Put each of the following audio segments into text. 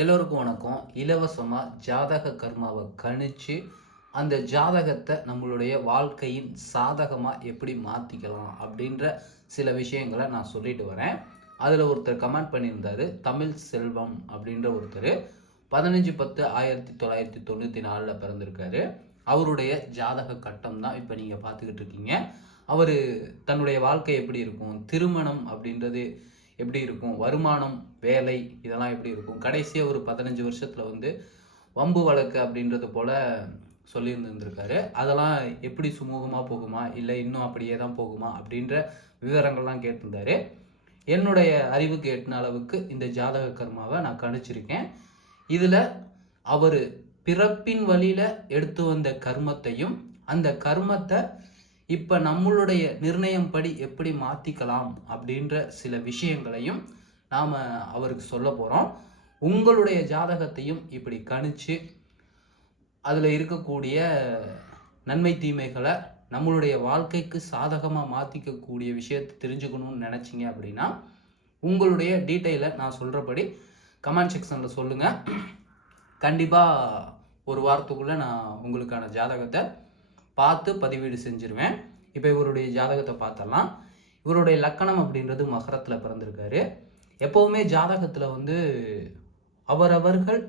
எல்லோருக்கும் வணக்கம். இலவசமா ஜாதக கர்மாவை கணிச்சு, அந்த ஜாதகத்தை நம்மளுடைய வாழ்க்கையின் சாதகமா எப்படி மாத்திக்கலாம் அப்படின்ற சில விஷயங்களை நான் சொல்லிட்டு வரேன். அதில் ஒருத்தர் கமெண்ட் பண்ணியிருந்தாரு. தமிழ் செல்வம் அப்படின்ற ஒருத்தர் 15/10/1994 பிறந்திருக்காரு. அவருடைய ஜாதக கட்டம் தான் இப்போ நீங்கள் பார்த்துக்கிட்டு இருக்கீங்க. அவர் தன்னுடைய வாழ்க்கை எப்படி இருக்கும், திருமணம் அப்படின்றது எப்படி இருக்கும், வருமானம், வேலை இதெல்லாம் எப்படி இருக்கும், கடைசியாக ஒரு 15 வருஷத்தில் வந்து வம்பு வழக்கு அப்படின்றது போல் சொல்லியிருந்துருக்காரு. அதெல்லாம் எப்படி சுமூகமாக போகுமா இல்லை இன்னும் அப்படியே தான் போகுமா அப்படின்ற விவரங்கள்லாம் கேட்டிருந்தாரு. என்னுடைய அறிவுக்கு எட்டின அளவுக்கு இந்த ஜாதக கர்மாவை நான் கணிச்சிருக்கேன். இதில் அவர் பிறப்பின் வழியில் எடுத்து வந்த கர்மத்தையும் அந்த கர்மத்தை இப்போ நம்மளுடைய நிர்ணயம் படி எப்படி மாற்றிக்கலாம் அப்படின்ற சில விஷயங்களையும் நாம் அவருக்கு சொல்ல போகிறோம். உங்களுடைய ஜாதகத்தையும் இப்படி கணிச்சு அதில் இருக்கக்கூடிய நன்மை தீமைகளை நம்மளுடைய வாழ்க்கைக்கு சாதகமாக மாற்றிக்கக்கூடிய விஷயத்தை தெரிஞ்சுக்கணும்னு நினச்சிங்க அப்படின்னா உங்களுடைய டீட்டெயிலை நான் சொல்கிறபடி கமெண்ட் செக்ஷனில் சொல்லுங்கள். கண்டிப்பாக ஒரு வாரத்துக்குள்ளே நான் உங்களுக்கான ஜாதகத்தை பார்த்து பதிவீடு செஞ்சிருவேன். இப்போ இவருடைய ஜாதகத்தை பார்த்தலாம். இவருடைய லக்கணம் அப்படின்றது மகரத்தில் பிறந்திருக்காரு. எப்போவுமே ஜாதகத்தில் வந்து அவரவர்கள்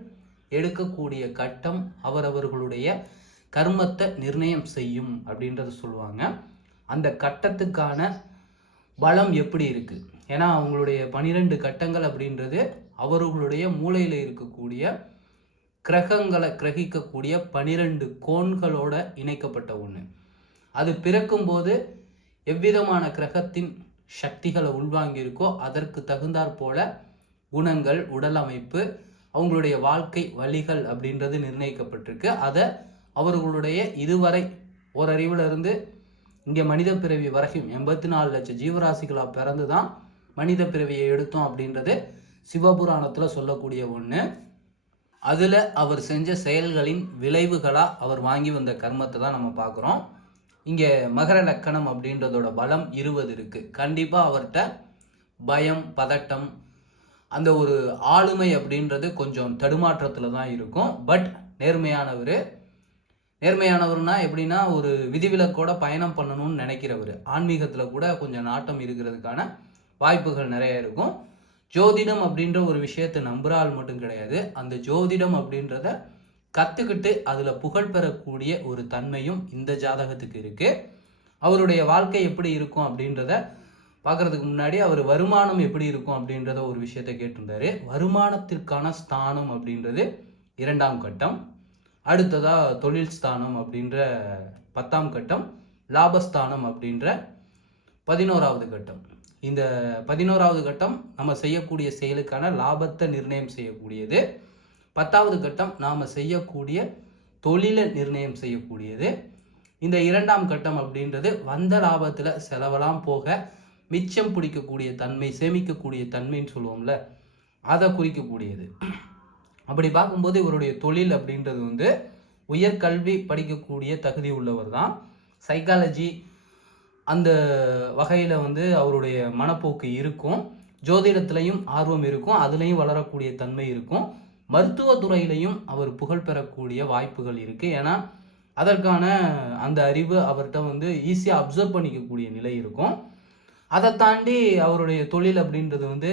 எடுக்கக்கூடிய கட்டம் அவரவர்களுடைய கர்மத்தை நிர்ணயம் செய்யும் அப்படின்றத சொல்லுவாங்க. அந்த கட்டத்துக்கான பலம் எப்படி இருக்குது, ஏன்னா அவங்களுடைய 12 கட்டங்கள் அப்படின்றது அவர்களுடைய மூளையில் இருக்கக்கூடிய கிரகங்களை கிரகிக்கக்கூடிய 12 கோண்களோட இணைக்கப்பட்ட ஒன்று. அது பிறக்கும்போது எவ்விதமான கிரகத்தின் சக்திகளை உள்வாங்கியிருக்கோ அதற்கு தகுந்தாற் போல குணங்கள், உடல் அமைப்பு, அவங்களுடைய வாழ்க்கை வழிகள் அப்படின்றது நிர்ணயிக்கப்பட்டிருக்கு. அதை அவர்களுடைய இதுவரை ஓரறிவில் இருந்து இங்கே மனித பிறவி வரைக்கும் 84 லட்சம் ஜீவராசிகளாக பிறந்து தான் மனித பிறவியை எடுத்தோம் அப்படின்றது சிவபுராணத்தில் சொல்லக்கூடிய ஒன்று. அதில் அவர் செஞ்ச செயல்களின் விளைவுகளாக அவர் வாங்கி வந்த கர்மத்தை தான் நம்ம பார்க்குறோம். இங்கே மகர லக்கணம் அப்படின்றதோட பலம் 20 இருக்குது. கண்டிப்பாக அவர்கிட்ட பயம், பதட்டம், அந்த ஒரு ஆளுமை அப்படின்றது கொஞ்சம் தடுமாற்றத்தில் தான் இருக்கும். பட் நேர்மையானவர்னா எப்படின்னா ஒரு விதிவிலக்கோட பயணம் பண்ணணும்னு நினைக்கிறவர், ஆன்மீகத்தில் கூட கொஞ்சம் நாட்டம் இருக்கிறதுக்கான வாய்ப்புகள் நிறைய இருக்கும். ஜோதிடம் அப்படின்ற ஒரு விஷயத்தை நம்புற ஆள் மட்டும் கிடையாது, அந்த ஜோதிடம் அப்படின்றத கற்றுக்கிட்டு அதில் புகழ் பெறக்கூடிய ஒரு தன்மையும் இந்த ஜாதகத்துக்கு இருக்குது. அவருடைய வாழ்க்கை எப்படி இருக்கும் அப்படின்றத பார்க்குறதுக்கு முன்னாடி அவர் வருமானம் எப்படி இருக்கும் அப்படின்றத ஒரு விஷயத்தை கேட்டிருந்தாரு. வருமானத்திற்கான ஸ்தானம் அப்படின்றது 2ஆம் கட்டம், அடுத்ததாக தொழில் ஸ்தானம் அப்படின்ற 10ஆம் கட்டம், லாபஸ்தானம் அப்படின்ற 11ஆவது கட்டம். இந்த 11ஆவது கட்டம் நம்ம செய்யக்கூடிய செயலுக்கான லாபத்தை நிர்ணயம் செய்யக்கூடியது. 10ஆவது கட்டம் நாம் செய்யக்கூடிய தொழிலை நிர்ணயம் செய்யக்கூடியது. இந்த 2ஆம் கட்டம் அப்படின்றது வந்த லாபத்தில் செலவெல்லாம் போக மிச்சம் பிடிக்கக்கூடிய தன்மை, சேமிக்கக்கூடிய தன்மைன்னு சொல்லுவோம்ல, அதை குறிக்கக்கூடியது. அப்படி பார்க்கும்போது இவருடைய தொழில் அப்படின்றது வந்து உயர்கல்வி படிக்கக்கூடிய தகுதி உள்ளவர் தான். சைக்காலஜி அந்த வகையில் வந்து அவருடைய மனப்போக்கு இருக்கும். ஜோதிடத்துலையும் ஆர்வம் இருக்கும், அதுலேயும் வளரக்கூடிய தன்மை இருக்கும். மருத்துவத்துறையிலையும் அவர் புகழ் பெறக்கூடிய வாய்ப்புகள் இருக்குது. ஏன்னா அதற்கான அந்த அறிவு அவர்கிட்ட வந்து ஈஸியாக அப்சர்வ் பண்ணிக்கக்கூடிய நிலை இருக்கும். அதை தாண்டி அவருடைய தொழில் அப்படின்றது வந்து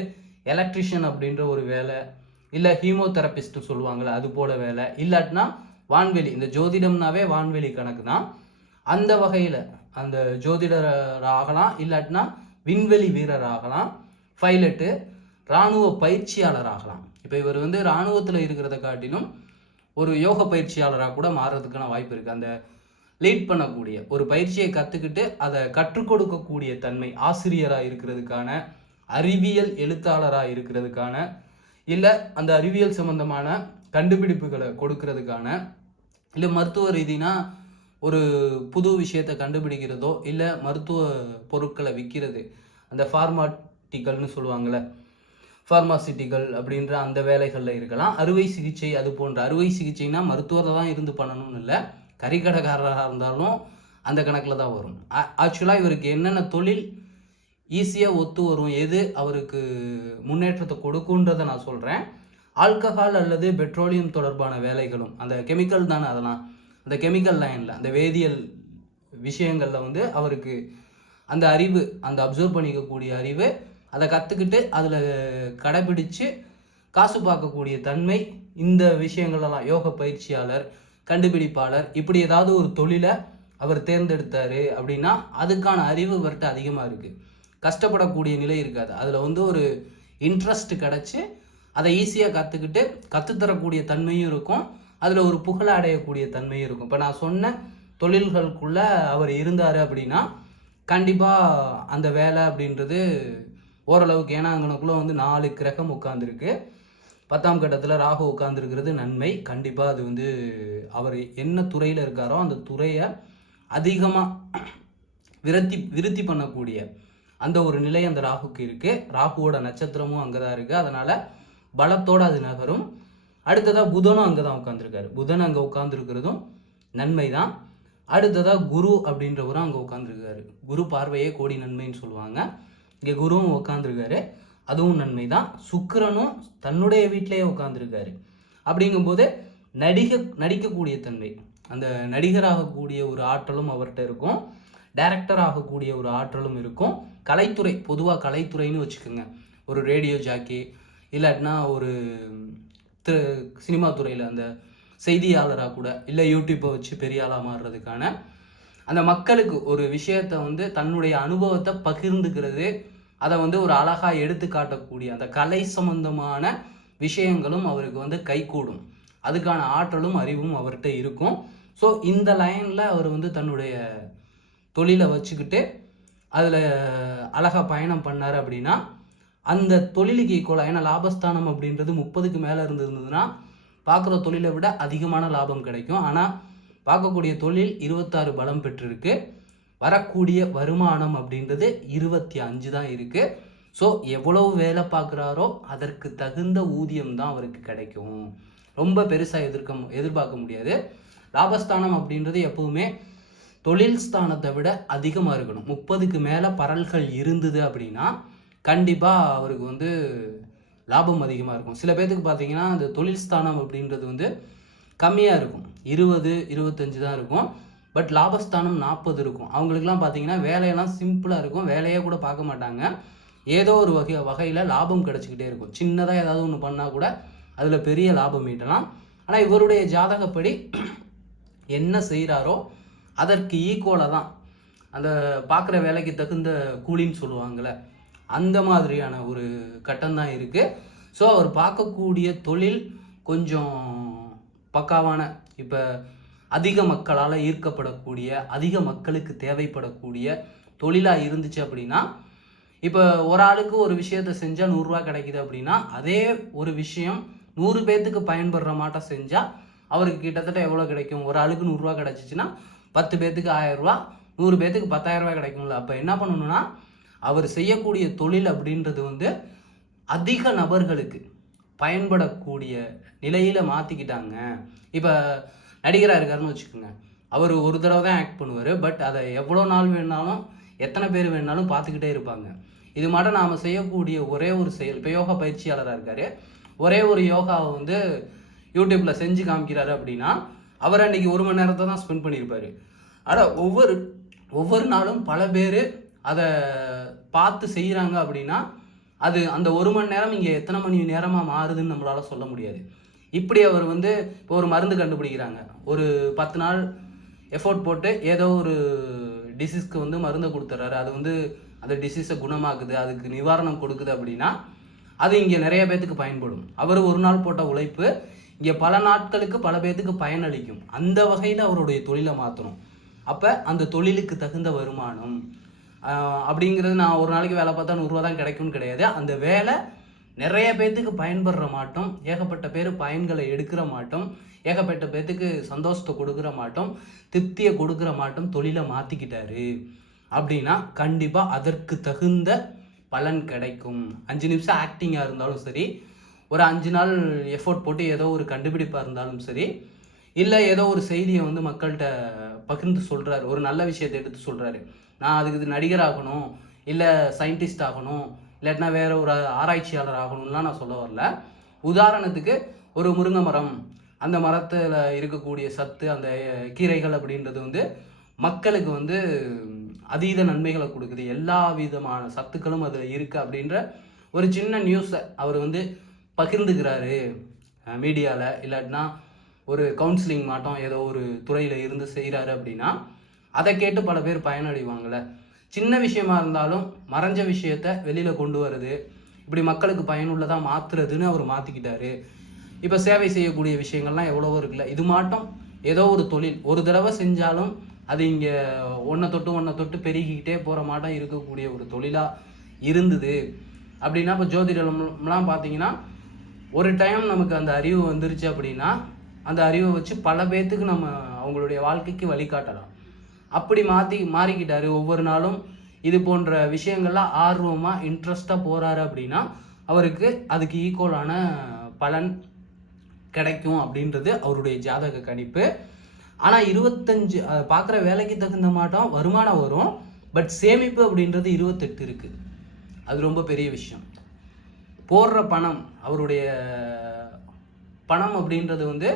எலக்ட்ரிஷியன் அப்படின்ற ஒரு வேலை, இல்லை ஹீமோதெரபிஸ்ட் சொல்லுவாங்கள்ல அது போல வேலை, இல்லாட்டினா வான்வெளி, இந்த ஜோதிடம்னாவே வான்வெளி கணக்கு தான். அந்த வகையில் அந்த ஜோதிடர் ஆகலாம், இல்லாட்டினா விண்வெளி வீரர் ஆகலாம், பைலட்டு, இராணுவ பயிற்சியாளர் ஆகலாம். இப்போ இவர் வந்து இராணுவத்தில் இருக்கிறத காட்டிலும் ஒரு யோக பயிற்சியாளராக கூட மாறுறதுக்கான வாய்ப்பு இருக்குது. அந்த லீட் பண்ணக்கூடிய ஒரு பயிற்சியை கற்றுக்கிட்டு அதை கற்றுக் கொடுக்கக்கூடிய தன்மை, ஆசிரியராக இருக்கிறதுக்கான, அறிவியல் எழுத்தாளராக இருக்கிறதுக்கான, இல்லை அந்த அறிவியல் சம்பந்தமான கண்டுபிடிப்புகளை கொடுக்கறதுக்கான, இல்லை மருத்துவ ரீதினா ஒரு புது விஷயத்தை கண்டுபிடிக்கிறதோ, இல்லை மருத்துவ பொருட்களை விற்கிறது, அந்த ஃபார்மாட்டிக்கல்னு சொல்லுவாங்கள்ல, ஃபார்மாசிட்டிக்கல் அப்படின்ற அந்த வேலைகளில் இருக்கலாம். அறுவை சிகிச்சை, அது போன்ற அறுவை சிகிச்சைனா மருத்துவரை தான் இருந்து பண்ணணும்னு இல்லை, கறிக்கடைக்காரராக இருந்தாலும் அந்த கணக்கில் தான் வரும். ஆக்சுவலாக இவருக்கு என்னென்ன தொழில் ஈஸியாக ஒத்து வரும், எது அவருக்கு முன்னேற்றத்தை கொடுக்குன்றதை நான் சொல்கிறேன். ஆல்கஹால் அல்லது பெட்ரோலியம் தொடர்பான வேலைகளும், அந்த கெமிக்கல் தானே அதெல்லாம், அந்த கெமிக்கல் லைனில் அந்த வேதியியல் விஷயங்களில் வந்து அவருக்கு அந்த அறிவு, அந்த அப்சர்வ் பண்ணிக்கக்கூடிய அறிவு, அதை கற்றுக்கிட்டு அதில் கடைபிடிச்சு காசு பார்க்கக்கூடிய தன்மை, இந்த விஷயங்களெல்லாம் யோக பயிற்சியாளர், கண்டுபிடிப்பாளர், இப்படி ஏதாவது ஒரு தொழிலை அவர் தேர்ந்தெடுத்தார் அப்படின்னா அதுக்கான அறிவு இவர்கிட்ட அதிகமாக இருக்குது. கஷ்டப்படக்கூடிய நிலை இருக்காது. அதில் வந்து ஒரு இன்ட்ரெஸ்ட் கிடச்சி அதை ஈஸியாக கற்றுக்கிட்டு கற்றுத்தரக்கூடிய தன்மையும் இருக்கும். அதில் ஒரு புகழ அடையக்கூடிய தன்மையும் இருக்கும். இப்போ நான் சொன்ன தொழில்களுக்குள்ளே அவர் இருந்தார் அப்படின்னா கண்டிப்பாக அந்த வேலை அப்படின்றது ஓரளவுக்கு, ஏன்னா அங்கனக்குள்ளே வந்து 4 கிரகம் உட்காந்துருக்கு, 10ஆம் கட்டத்தில் ராகு உட்காந்துருக்கிறது நன்மை. கண்டிப்பாக அது வந்து அவர் என்ன துறையில் இருக்காரோ அந்த துறையை அதிகமாக விருத்தி பண்ணக்கூடிய அந்த ஒரு நிலை அந்த ராகுக்கு இருக்குது. ராகுவோட நட்சத்திரமும் அங்கே தான் இருக்குது. அதனால் பலத்தோடு அது நகரும். அடுத்ததாக புதனும் அங்கே தான் உட்காந்துருக்காரு. புதன் அங்கே உட்காந்துருக்கிறதும் நன்மை தான். அடுத்ததாக குரு அப்படின்றவரும் அங்கே உட்காந்துருக்காரு. குரு பார்வையே கோடி நன்மைன்னு சொல்லுவாங்க. இங்கே குருவும் உட்காந்துருக்காரு, அதுவும் நன்மை தான். சுக்கிரனும் தன்னுடைய வீட்டிலேயே உட்காந்துருக்காரு. அப்படிங்கும்போது நடிக்கக்கூடிய தன்மை, அந்த நடிகராகக்கூடிய ஒரு ஆற்றலும் அவர்கிட்ட இருக்கும். டைரக்டர் ஆகக்கூடிய ஒரு ஆற்றலும் இருக்கும். கலைத்துறை, பொதுவாக கலைத்துறைன்னு வச்சுக்கோங்க, ஒரு ரேடியோ ஜாக்கி இல்லாட்டினா ஒரு சினிமா துறையில் அந்த செய்தியாளராக கூட, இல்லை யூடியூப்பை வச்சு பெரிய ஆளாக மாறுறதுக்கான அந்த மக்களுக்கு ஒரு விஷயத்தை வந்து தன்னுடைய அனுபவத்தை பகிர்ந்துக்கிறது, அதை வந்து ஒரு அழகாக எடுத்து காட்டக்கூடிய அந்த கலை சம்பந்தமான விஷயங்களும் அவருக்கு வந்து கைகூடும். அதுக்கான ஆற்றலும் அறிவும் அவர்கிட்ட இருக்கும். ஸோ இந்த லைனில் அவர் வந்து தன்னுடைய தொழிலை வச்சுக்கிட்டு அதில் அழகாக பயணம் பண்ணார் அப்படின்னா அந்த தொழிலுக்கு ஈக்குவலாக, ஏன்னா லாபஸ்தானம் அப்படின்றது 30க்கு மேலே இருந்ததுன்னா பார்க்குற தொழிலை விட அதிகமான லாபம் கிடைக்கும். ஆனால் பார்க்கக்கூடிய தொழில் 26 பலம் பெற்றிருக்கு. வரக்கூடிய வருமானம் அப்படின்றது 25 தான் இருக்குது. ஸோ எவ்வளவு வேலை பார்க்குறாரோ அதற்கு தகுந்த ஊதியம் தான் அவருக்கு கிடைக்கும். ரொம்ப பெருசாக எதிர்பார்க்க முடியாது. லாபஸ்தானம் அப்படின்றது எப்பவுமே தொழில் ஸ்தானத்தை விட அதிகமாக இருக்கணும். 30க்கு மேலே பரல்கள் இருந்தது அப்படின்னா கண்டிப்பாக அவருக்கு வந்து லாபம் அதிகமாக இருக்கும். சில பேர்த்துக்கு பார்த்தீங்கன்னா அந்த தொழில் ஸ்தானம் அப்படின்றது வந்து கம்மியாக இருக்கும், 20-25 தான் இருக்கும். பட் லாபஸ்தானம் 40 இருக்கும். அவங்களுக்குலாம் பார்த்தீங்கன்னா வேலையெல்லாம் சிம்பிளாக இருக்கும், வேலையே கூட பார்க்க மாட்டாங்க. ஏதோ ஒரு வகையில் லாபம் கிடச்சிக்கிட்டே இருக்கும். சின்னதாக ஏதாவது ஒன்று பண்ணால் கூட அதில் பெரிய லாபம் ஈட்டலாம். ஆனால் இவருடைய ஜாதகப்படி என்ன செய்கிறாரோ அதற்கு ஈக்குவலாக தான் அந்த பார்க்குற வேலைக்கு தகுந்த கூலின்னு சொல்லுவாங்கள்ல, அந்த மாதிரியான ஒரு கட்டம் தான் இருக்குது. ஸோ அவர் பார்க்கக்கூடிய தொழில் கொஞ்சம் பக்காவான, இப்போ அதிக மக்களால் ஈர்க்கப்படக்கூடிய, அதிக மக்களுக்கு தேவைப்படக்கூடிய தொழிலாக இருந்துச்சு அப்படின்னா, இப்போ ஒரு ஆளுக்கு ஒரு விஷயத்தை செஞ்சால் 100 ரூபா கிடைக்குது அப்படின்னா அதே ஒரு விஷயம் 100 பேர்த்துக்கு பயன்படுற மாட்டம் செஞ்சால் அவருக்கு கிட்டத்தட்ட எவ்வளோ கிடைக்கும்? ஒரு ஆளுக்கு 100 ரூபா கிடச்சிச்சின்னா 10 பேர்த்துக்கு 1000 ரூபா, 100 பேர்த்துக்கு 10,000 ரூபா கிடைக்கும்ல. அப்போ என்ன பண்ணணும்னா அவர் செய்யக்கூடிய தொழில் அப்படின்றது வந்து அதிக நபர்களுக்கு பயன்படக்கூடிய நிலையில் மாற்றிக்கிட்டாங்க. இப்போ நடிகராக இருக்காருன்னு வச்சுக்கோங்க, அவர் ஒரு தடவை தான் ஆக்ட் பண்ணுவார். பட் அதை எவ்வளோ நாள் வேணாலும் எத்தனை பேர் வேணாலும் பார்த்துக்கிட்டே இருப்பாங்க. இது மட்டும் நாம் செய்யக்கூடிய ஒரே ஒரு செயல், இப்போ யோகா பயிற்சியாளராக இருக்கார், ஒரே ஒரு யோகாவை வந்து யூடியூப்பில் செஞ்சு காமிக்கிறாரு அப்படின்னா அவர் அன்றைக்கி 1 மணி நேரத்தை தான் ஸ்பெண்ட் பண்ணியிருப்பார். ஆனால் ஒவ்வொரு நாளும் பல பேர் அதை பார்த்து செய்கிறாங்க அப்படின்னா அது அந்த 1 மணி நேரம் இங்கே எத்தனை மணி நேரமாக மாறுதுன்னு நம்மளால் சொல்ல முடியாது. இப்படி அவர் வந்து இப்போ ஒரு மருந்து கண்டுபிடிக்கிறாங்க, ஒரு 10 நாள் எஃபோர்ட் போட்டு ஏதோ ஒரு டிசீஸ்க்கு வந்து மருந்தை கொடுத்துட்றாரு, அது வந்து அந்த டிசீஸை குணமாக்குது, அதுக்கு நிவாரணம் கொடுக்குது அப்படின்னா அது இங்கே நிறைய பேர்த்துக்கு பயன்படும். அவர் ஒரு நாள் போட்ட உழைப்பு இங்கே பல நாட்களுக்கு பல பேர்த்துக்கு பயனளிக்கும். அந்த வகையில் அவருடைய தொழிலை மாற்றணும். அப்போ அந்த தொழிலுக்கு தகுந்த வருமானம் அப்படிங்கிறது, நான் ஒரு நாளைக்கு வேலை பார்த்தா 100 ரூபா தான் கிடைக்கும்னு கிடையாது. அந்த வேலை நிறைய பேர்த்துக்கு பயன்படுற மாட்டோம், ஏகப்பட்ட பேர் பயன்களை எடுக்கிற மாட்டோம், ஏகப்பட்ட பேர்த்துக்கு சந்தோஷத்தை கொடுக்குற மாட்டோம், திருப்தியை கொடுக்குற மாட்டோம் தொழிலை மாற்றிக்கிட்டாரு அப்படின்னா கண்டிப்பாக அதற்கு தகுந்த பலன் கிடைக்கும். 5 நிமிஷம் ஆக்டிங்காக இருந்தாலும் சரி, ஒரு 5 நாள் எஃபோர்ட் போட்டு ஏதோ ஒரு கண்டுபிடிப்பாக இருந்தாலும் சரி, இல்லை ஏதோ ஒரு செய்தியை வந்து மக்கள்கிட்ட பகிர்ந்து சொல்கிறாரு, ஒரு நல்ல விஷயத்தை எடுத்து சொல்கிறாரு, நான் அதுக்கு இது நடிகர் ஆகணும், இல்லை சயின்டிஸ்ட் ஆகணும், இல்லாட்டினா வேற ஒரு ஆராய்ச்சியாளர் ஆகணும்லாம் நான் சொல்ல வரல. உதாரணத்துக்கு ஒரு முருங்கை மரம், அந்த மரத்தில் இருக்கக்கூடிய சத்து, அந்த கீரைகள் அப்படின்றது வந்து மக்களுக்கு வந்து அதீத நன்மைகளை கொடுக்குது, எல்லா விதமான சத்துக்களும் அதில் இருக்குது அப்படின்ற ஒரு சின்ன நியூஸை அவர் வந்து பகிர்ந்துக்கிறாரு மீடியாவில். இல்லாட்டினா ஒரு கவுன்சிலிங் மாட்டம் ஏதோ ஒரு துறையில் இருந்து செய்கிறாரு அப்படின்னா அதை கேட்டு பல பேர் பயனடைவாங்கள்ல. சின்ன விஷயமா இருந்தாலும் மறைஞ்ச விஷயத்த வெளியில் கொண்டு வர்றது, இப்படி மக்களுக்கு பயனுள்ளதாக மாற்றுறதுன்னு அவர் மாற்றிக்கிட்டாரு. இப்போ சேவை செய்யக்கூடிய விஷயங்கள்லாம் எவ்வளவோ இருக்குல்ல. இது மாட்டம் ஏதோ ஒரு தொழில் ஒரு தடவை செஞ்சாலும் அது இங்கே ஒன்றை தொட்டு பெருகிக்கிட்டே போகிற மாட்டம் இருக்கக்கூடிய ஒரு தொழிலாக இருந்தது அப்படின்னா, இப்போ ஜோதிடம்லாம் பார்த்தீங்கன்னா ஒரு டைம் நமக்கு அந்த அறிவு வந்துருச்சு அப்படின்னா அந்த அறிவை வச்சு பல பேர்த்துக்கு நம்ம அவங்களுடைய வாழ்க்கைக்கு வழிகாட்டலாம். அப்படி மாறிக்கிட்டாரு. ஒவ்வொரு நாளும் இது போன்ற விஷயங்கள்லாம் ஆர்வமாக இன்ட்ரெஸ்டாக போகிறாரு அப்படின்னா அவருக்கு அதுக்கு ஈக்குவலான பலன் கிடைக்கும் அப்படின்றது அவருடைய ஜாதக கணிப்பு. ஆனால் 25 பார்க்குற வேலைக்கு தகுந்த மாட்டோம் வருமானம் வரும், பட் சேமிப்பு அப்படின்றது 28 இருக்குது. அது ரொம்ப பெரிய விஷயம். போடுற பணம், அவருடைய பணம் அப்படின்றது வந்து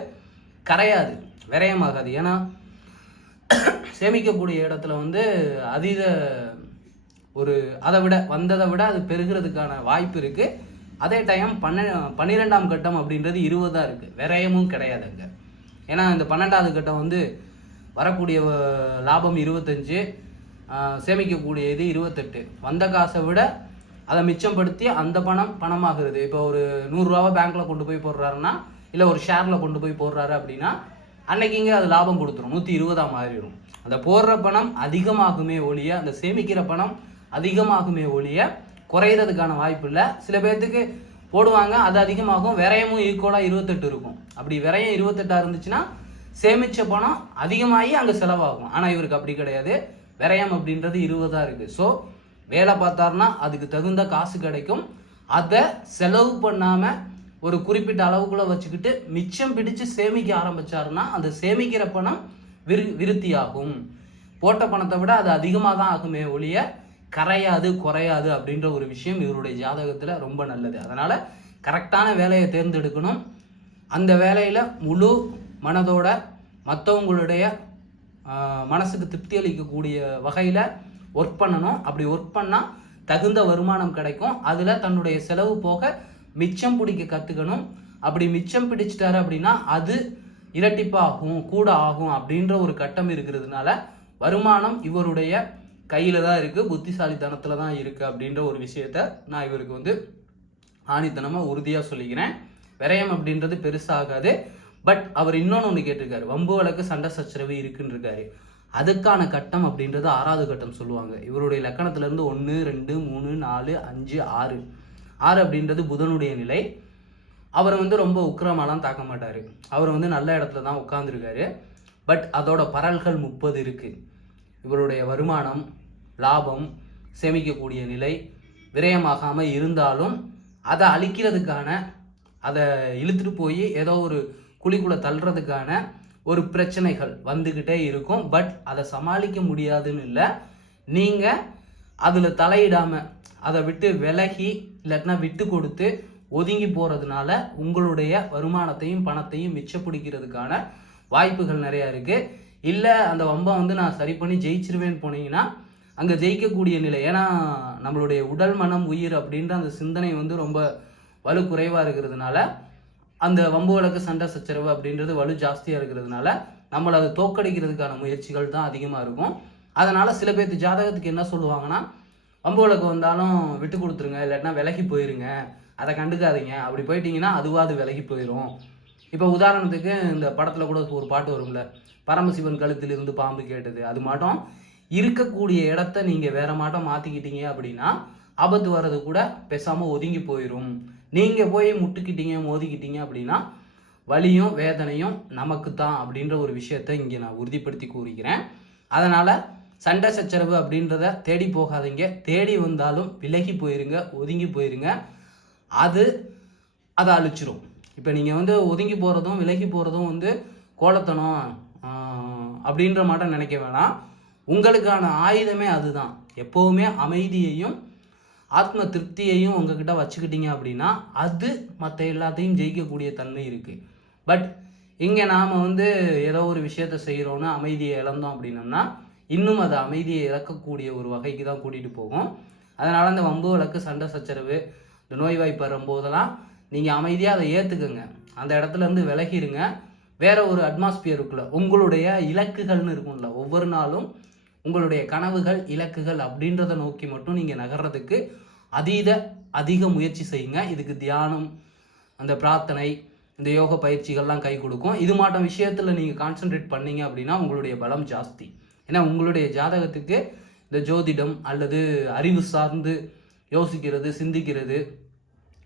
கரையாது, விரயமாகாது. ஏன்னா சேமிக்கக்கூடிய இடத்துல வந்து அதீத ஒரு வந்ததை விட அது பெருகிறதுக்கான வாய்ப்பு இருக்குது. அதே டைம் 12ஆம் கட்டம் அப்படின்றது 20 இருக்குது, விரயமும் கிடையாது அங்கே. ஏன்னா இந்த 12வது கட்டம் வந்து வரக்கூடிய லாபம் 25, சேமிக்கக்கூடியது 28. வந்த காசை விட அதை மிச்சப்படுத்தி அந்த பணமாகிறது. இப்போ ஒரு 100 ரூபாவை பேங்க்கில் கொண்டு போய் போடுறாருன்னா, இல்லை ஒரு ஷேரில் கொண்டு போய் போடுறாரு அப்படின்னா அன்னைக்கு இங்கே அது லாபம் கொடுத்துரும், 120 மாறிடும். அந்த போடுற பணம் அதிகமாகுமே ஒழிய, அந்த சேமிக்கிற பணம் அதிகமாகுமே ஒழிய குறையிறதுக்கான வாய்ப்பு இல்லை. சில பேர்த்துக்கு போடுவாங்க, அது அதிகமாகும், விரயமும் ஈக்குவலாக 28 இருக்கும். அப்படி விரயம் 28 இருந்துச்சுன்னா சேமித்த பணம் அதிகமாகி அங்கே செலவாகும். ஆனால் இவருக்கு அப்படி கிடையாது, விரயம் அப்படின்றது 20 இருக்குது. ஸோ வேலை பார்த்தாருன்னா அதுக்கு தகுந்த காசு கிடைக்கும். அதை செலவு பண்ணாமல் ஒரு குறிப்பிட்ட அளவுக்குள்ளே வச்சுக்கிட்டு மிச்சம் பிடிச்சு சேமிக்க ஆரம்பித்தாருன்னா அந்த சேமிக்கிற பணம் விருத்தி ஆகும். போட்ட பணத்தை விட அது அதிகமாக தான் ஆகுமே ஒழிய கரையாது, குறையாது அப்படின்ற ஒரு விஷயம் இவருடைய ஜாதகத்தில் ரொம்ப நல்லது. அதனால் கரெக்டான வேலையை தேர்ந்தெடுக்கணும். அந்த வேலையில் முழு மனதோட மற்றவங்களுடைய மனசுக்கு திருப்தி அளிக்கக்கூடிய வகையில் ஒர்க் பண்ணணும். அப்படி ஒர்க் பண்ணால் தகுந்த வருமானம் கிடைக்கும். அதில் தன்னுடைய செலவு போக மிச்சம் பிடிக்க கற்றுக்கணும். அப்படி மிச்சம் பிடிச்சிட்டாரு அப்படின்னா அது இரட்டிப்பாகும், கூட ஆகும் அப்படின்ற ஒரு கட்டம் இருக்கிறதுனால வருமானம் இவருடைய கையில் தான் இருக்குது, புத்திசாலித்தனத்தில் தான் இருக்குது அப்படின்ற ஒரு விஷயத்த நான் இவருக்கு வந்து ஆணித்தனமாக உறுதியாக சொல்லிக்கிறேன். விரயம் அப்படின்றது பெருசாகாது. பட் அவர் இன்னொன்று கேட்டிருக்காரு, வம்பு வழக்கு சண்டை சச்சரவு இருக்குன்னு இருக்காரு. அதுக்கான கட்டம் அப்படின்றது 6வது கட்டம் சொல்லுவாங்க. இவருடைய லக்கணத்திலேருந்து 1, 2, 3, 4, 5, 6 அப்படின்றது புதனுடைய நிலை. அவர் வந்து ரொம்ப உக்கிரமாலாம் தாக்க மாட்டார். அவர் வந்து நல்ல இடத்துல தான் உட்கார்ந்துருக்காரு. பட் அதோட பரல்கள் 30 இருக்குது. இவருடைய வருமானம், லாபம், சேமிக்கக்கூடிய நிலை விரயமாகாமல் இருந்தாலும் அதை அழிக்கிறதுக்கான, அதை இழுத்துட்டு போய் ஏதோ ஒரு குழிக்குள்ளே தள்ளுறதுக்கான ஒரு பிரச்சனைகள் வந்துக்கிட்டே இருக்கும். பட் அதை சமாளிக்க முடியாதுன்னு இல்லை, நீங்கள் அதில் தலையிடாமல் அதை விட்டு விலகி இல்லாட்டினா விட்டு கொடுத்து ஒதுங்கி போகிறதுனால உங்களுடைய வருமானத்தையும் பணத்தையும் மிச்சப்பிடிக்கிறதுக்கான வாய்ப்புகள் நிறையா இருக்குது. இல்லை அந்த வம்பை வந்து நான் சரி பண்ணி ஜெயிச்சிருவேன்னு போனீங்கன்னா அங்கே ஜெயிக்கக்கூடிய நிலை. ஏன்னா நம்மளுடைய உடல், மனம், உயிர் அப்படின்ற அந்த சிந்தனை வந்து ரொம்ப வலு குறைவாக இருக்கிறதுனால, அந்த வம்பு வழக்கு சண்டை சச்சரவு அப்படின்றது வலு ஜாஸ்தியாக இருக்கிறதுனால நம்மளை அதை தோக்கடிக்கிறதுக்கான முயற்சிகள் தான் அதிகமாக இருக்கும். அதனால் சில பேர்த்து ஜாதகத்துக்கு என்ன சொல்லுவாங்கன்னா, வம்பு வழக்கு வந்தாலும் விட்டு கொடுத்துருங்க, இல்லாட்டினா விலகி போயிருங்க, அதை கண்டுக்காதீங்க, அப்படி போயிட்டீங்கன்னா அதுவாது விலகி போயிடும். இப்போ உதாரணத்துக்கு இந்த படத்தில் கூட ஒரு பாட்டு வரும்ல, பரமசிவன் கழுத்திலிருந்து பாம்பு கேட்டது. அது மாட்டம் இருக்கக்கூடிய இடத்த நீங்கள் வேற மாட்டம் மாற்றிக்கிட்டீங்க அப்படின்னா ஆபத்து வர்றது கூட பேசாமல் ஒதுங்கி போயிடும். நீங்கள் போய் முட்டுக்கிட்டீங்க, மோதிக்கிட்டீங்க அப்படின்னா வலியும் வேதனையும் நமக்கு தான் அப்படின்ற ஒரு விஷயத்தை இங்கே நான் உறுதிப்படுத்தி கூறுகிறேன். அதனால் சண்டை சச்சரவு அப்படின்றத தேடி போகாதீங்க. தேடி வந்தாலும் விலகி போயிருங்க, ஒதுங்கி போயிருங்க. அதை அழிச்சிரும். இப்போ நீங்கள் வந்து ஒதுங்கி போகிறதும் விலகி போகிறதும் வந்து கோலத்தனம் அப்படின்ற மாட்டம் நினைக்க வேணாம். உங்களுக்கான ஆயுதமே அதுதான். எப்போவுமே அமைதியையும் ஆத்ம திருப்தியையும் உங்ககிட்ட வச்சுக்கிட்டீங்க அப்படின்னா அது மற்ற எல்லாத்தையும் ஜெயிக்கக்கூடிய தன்மை இருக்குது. பட் இங்கே நாம் வந்து ஏதோ ஒரு விஷயத்த செய்கிறோன்னு அமைதியை இழந்தோம் அப்படின்னம்னா இன்னும் அது அமைதியை இழக்கக்கூடிய ஒரு வகைக்கு தான் கூட்டிகிட்டு போகும். அதனால் அந்த வம்பு வழக்கு சண்டை சச்சரவு இந்த நோய்வாய்ப்பு வரும்போதெல்லாம் நீங்கள் அமைதியாக அதை ஏற்றுக்குங்க, அந்த இடத்துல இருந்து விலகிடுங்க. வேற ஒரு அட்மாஸ்பியருக்குள்ள உங்களுடைய இலக்குகள்னு இருக்கும்ல, ஒவ்வொரு நாளும் உங்களுடைய கனவுகள் இலக்குகள் அப்படின்றத நோக்கி மட்டும் நீங்கள் நகர்றதுக்கு அதிக முயற்சி செய்யுங்க. இதுக்கு தியானம், அந்த பிரார்த்தனை, இந்த யோக பயிற்சிகள்லாம் கை கொடுக்கும். இது மாட்டம் விஷயத்தில் நீங்கள் கான்சென்ட்ரேட் பண்ணீங்க அப்படின்னா உங்களுடைய பலம் ஜாஸ்தி. ஏன்னா உங்களுடைய ஜாதகத்துக்கு இந்த ஜோதிடம் அல்லது அறிவு சார்ந்து யோசிக்கிறது, சிந்திக்கிறது,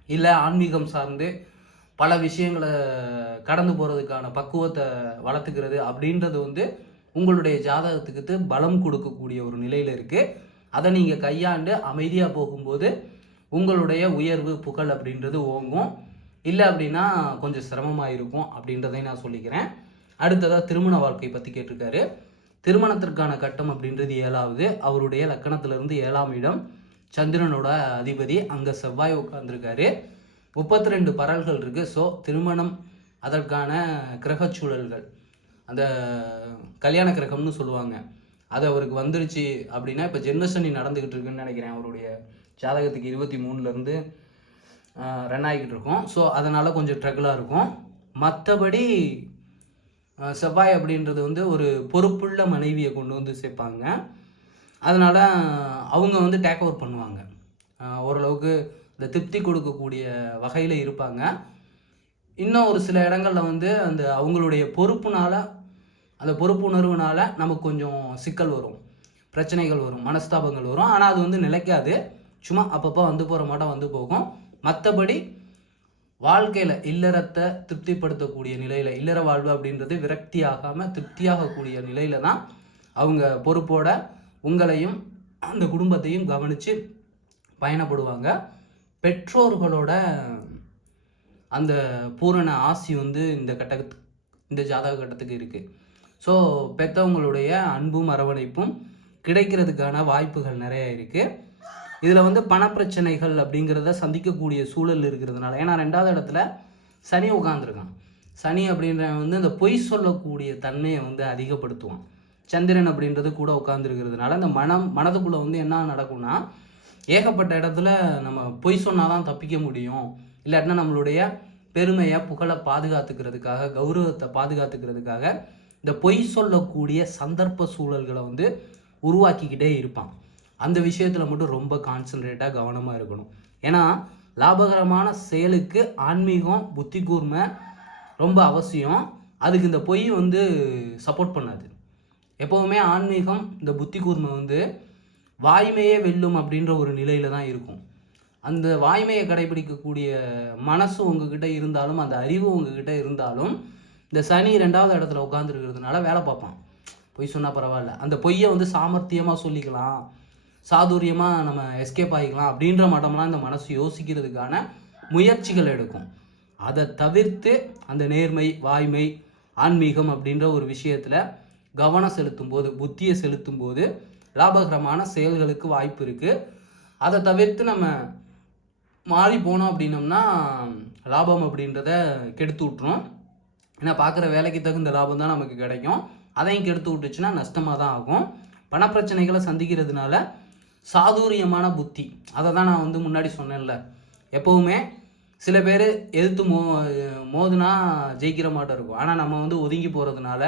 இல்லை ஆன்மீகம் சார்ந்து பல விஷயங்களை கடந்து போகிறதுக்கான பக்குவத்தை வளர்த்துக்கிறது அப்படின்றது வந்து உங்களுடைய ஜாதகத்துக்கு பலம் கொடுக்கக்கூடிய ஒரு நிலையில் இருக்குது. அதை நீங்கள் கையாண்டு அமைதியாக போகும்போது உங்களுடைய உயர்வு புகழ் அப்படின்றது ஓங்கும். இல்லை அப்படின்னா கொஞ்சம் சிரமமாக இருக்கும் அப்படின்றதையும் நான் சொல்லிக்கிறேன். அடுத்ததாக திருமண வாழ்க்கை பற்றி கேட்டிருக்காரு. திருமணத்திற்கான கட்டம் அப்படின்றது 7வது. அவருடைய லக்கணத்திலிருந்து 7ஆம் இடம், சந்திரனோட அதிபதி, அங்கே செவ்வாய் உட்கார்ந்துருக்காரு. 32 பரல்கள் இருக்குது. ஸோ திருமணம் அதற்கான கிரக சூழல்கள், அந்த கல்யாண கிரகம்னு சொல்லுவாங்க, அது அவருக்கு வந்துருச்சு அப்படின்னா இப்போ ஜென்மசனி நடந்துக்கிட்டு இருக்குன்னு நினைக்கிறேன். அவருடைய ஜாதகத்துக்கு 23லேருந்து ரன் ஆகிக்கிட்டு இருக்கும். ஸோ அதனால் கொஞ்சம் ட்ரகிளாக இருக்கும். மற்றபடி செவ்வாய் அப்படின்றது வந்து ஒரு பொறுப்புள்ள மனைவியை கொண்டு வந்து சேர்ப்பாங்க. அதனால் அவங்க வந்து டேக் ஓவர் பண்ணுவாங்க. ஓரளவுக்கு இந்த திருப்தி கொடுக்கக்கூடிய வகையில் இருப்பாங்க. இன்னும் ஒரு சில இடங்களில் வந்து அந்த அவங்களுடைய பொறுப்புனால், அந்த பொறுப்புணர்வுனால நமக்கு கொஞ்சம் சிக்கல் வரும், பிரச்சனைகள் வரும், மனஸ்தாபங்கள் வரும். ஆனால் அது வந்து நிலைக்காது, சும்மா அப்பப்போ வந்து போகிற மாட்டம் வந்து போகும். மற்றபடி வாழ்க்கையில் இல்லறத்தை திருப்திப்படுத்தக்கூடிய நிலையில், இல்லற வாழ்வு அப்படின்றது விரக்தி ஆகாமல் திருப்தியாகக்கூடிய நிலையில தான் அவங்க பொறுப்போட உங்களையும் அந்த குடும்பத்தையும் கவனித்து பயணப்படுவாங்க. பெற்றோர்களோட அந்த பூரண ஆசி வந்து இந்த ஜாதக கட்டத்துக்கு இருக்குது. ஸோ பெற்றவங்களுடைய அன்பும் அரவணைப்பும் கிடைக்கிறதுக்கான வாய்ப்புகள் நிறைய இருக்குது. இதில் வந்து பணப்பிரச்சனைகள் அப்படிங்கிறத சந்திக்கக்கூடிய சூழல் இருக்கிறதுனால, ஏன்னா 2வது இடத்துல சனி உட்காந்துருக்கான். சனி அப்படின்ற வந்து அந்த பொய் சொல்லக்கூடிய தன்மையை வந்து அதிகப்படுத்துவான். சந்திரன் அப்படின்றது கூட உட்காந்துருக்கிறதுனால அந்த மனதுக்குள்ளே வந்து என்ன நடக்கும்னா, ஏகப்பட்ட இடத்துல நம்ம பொய் சொன்னால் தான் தப்பிக்க முடியும், இல்லாட்டினா நம்மளுடைய பெருமையை புகழை பாதுகாத்துக்கிறதுக்காக, கௌரவத்தை பாதுகாத்துக்கிறதுக்காக இந்த பொய் சொல்லக்கூடிய சந்தர்ப்ப சூழல்களை வந்து உருவாக்கிக்கிட்டே இருப்பான். அந்த விஷயத்தில் மட்டும் ரொம்ப கான்சன்ட்ரேட்டாக கவனமாக இருக்கணும். ஏன்னா லாபகரமான செயலுக்கு ஆன்மீகம், புத்தி கூர்மை ரொம்ப அவசியம். அதுக்கு இந்த பொய் வந்து சப்போர்ட் பண்ணாது. எப்போவுமே ஆன்மீகம், இந்த புத்தி கூர்மை வந்து வாய்மையே வெல்லும் அப்படின்ற ஒரு நிலையில தான் இருக்கும். அந்த வாய்மையை கடைபிடிக்கக்கூடிய மனசு உங்ககிட்ட இருந்தாலும், அந்த அறிவு உங்ககிட்ட இருந்தாலும், இந்த சனி 2வது இடத்துல உட்காந்துருக்கிறதுனால வேலை பார்ப்பான். பொய் சொன்னால் பரவாயில்ல, அந்த பொய்யை வந்து சாமர்த்தியமாக சொல்லிக்கலாம், சாதுரியமாக நம்ம எஸ்கேப் ஆகிக்கலாம் அப்படின்ற மட்டம்லாம் இந்த மனசு யோசிக்கிறதுக்கான முயற்சிகள் எடுக்கும். அதை தவிர்த்து அந்த நேர்மை, வாய்மை, ஆன்மீகம் அப்படின்ற ஒரு விஷயத்தில் கவனம் செலுத்தும் போது, புத்தியை செலுத்தும் போது லாபகரமான செயல்களுக்கு வாய்ப்பு இருக்குது. அதை தவிர்த்து நம்ம மாறி போனோம் அப்படின்னோம்னா லாபம் அப்படின்றத கெடுத்து விட்டுரும். ஏன்னா பார்க்குற வேலைக்கு தகுந்த லாபம் தான் நமக்கு கிடைக்கும், அதையும் கெடுத்து விட்டுச்சுன்னா நஷ்டமாக தான் ஆகும். பணப்பிரச்சனைகளை சந்திக்கிறதுனால சாதுரியமான புத்தி, அதை தான் நான் வந்து முன்னாடி சொன்னேன்ல, எப்போவுமே சில பேர் எதிர்த்து மோதுனா ஜெயிக்கிற மாட்டம் இருக்கும். ஆனால் நம்ம வந்து ஒதுங்கி போகிறதுனால,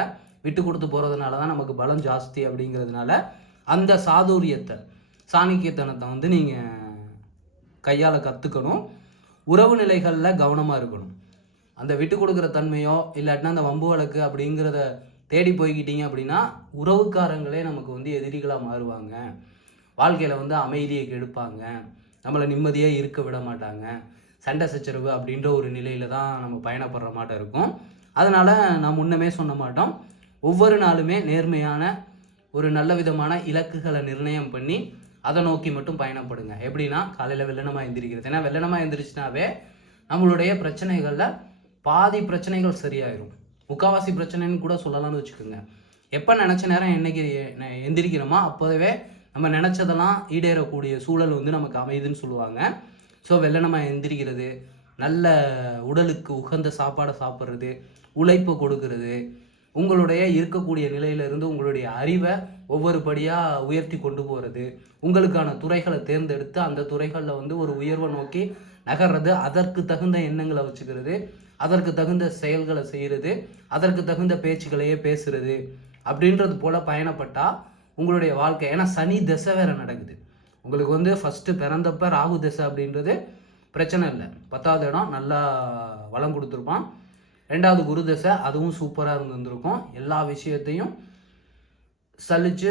விட்டு கொடுத்து போகிறதுனால தான் நமக்கு பலம் ஜாஸ்தி. அப்படிங்கிறதுனால அந்த சாதுரியத்தை, சாணக்கியத்தனத்தை வந்து நீங்கள் கையாள கற்றுக்கணும். உறவு நிலைகளில் கவனமாக இருக்கணும். அந்த விட்டு கொடுக்குற தன்மையோ இல்லாட்டினா அந்த வம்பு வழக்கு அப்படிங்கிறத தேடி போய்கிட்டீங்க அப்படின்னா உறவுக்காரங்களே நமக்கு வந்து எதிரிகளாக மாறுவாங்க. வாழ்க்கையில் வந்து அமைதியை கெடுப்பாங்க, நம்மளை நிம்மதியாக இருக்க விட மாட்டாங்க. சண்டை சச்சரவு அப்படின்ற ஒரு நிலையில் தான் நம்ம பயணப்படுற மாட்டம் இருக்கும். அதனால் நான் முன்னமே சொன்ன மாட்டோம், ஒவ்வொரு நாளுமே நேர்மையான ஒரு நல்ல விதமான இலக்குகளை நிர்ணயம் பண்ணி அதை நோக்கி மட்டும் பயணப்படுங்க. எப்படின்னா காலையில் வெள்ளனமாக எந்திரிக்கிறது. ஏன்னா வெள்ளனமாக எந்திரிச்சினாவே நம்மளுடைய பிரச்சனைகளில் பாதி பிரச்சனைகள் சரியாயிடும், முக்கால்வாசி பிரச்சனைன்னு கூட சொல்லலாம்னு வச்சுக்கோங்க. எப்போ நினச்ச நேரம் என்னைக்கு எந்திரிக்கிறோமோ அப்போவே நம்ம நினச்சதெல்லாம் ஈடேறக்கூடிய சூழல் வந்து நமக்கு அமையுதுன்னு சொல்லுவாங்க. ஸோ வெள்ளனமாக எந்திரிக்கிறது, நல்ல உடலுக்கு உகந்த சாப்பாடை சாப்பிட்றது, உழைப்பை கொடுக்கறது, உங்களுடைய இருக்கக்கூடிய நிலையிலிருந்து உங்களுடைய அறிவை ஒவ்வொரு படியாக உயர்த்தி கொண்டு போகிறது, உங்களுக்கான துறைகளை தேர்ந்தெடுத்து அந்த துறைகளில் வந்து ஒரு உயர்வை நோக்கி நகர்றது, அதற்கு தகுந்த எண்ணங்களை வச்சுக்கிறது, அதற்கு தகுந்த செயல்களை செய்கிறது, அதற்கு தகுந்த பேச்சுக்களையே பேசுறது அப்படின்றது போல் பயணப்பட்டால் உங்களுடைய வாழ்க்கை. ஏன்னா சனி திசை வேறு நடக்குது உங்களுக்கு வந்து. ஃபஸ்ட்டு பிறந்தப்ப ராகு திசை அப்படின்றது பிரச்சனை இல்லை, 10வது இடம் நல்லா வளம் கொடுத்துருப்பான். 2வது குரு திசை, அதுவும் சூப்பராக இருந்திருக்கும். எல்லா விஷயத்தையும் சலித்து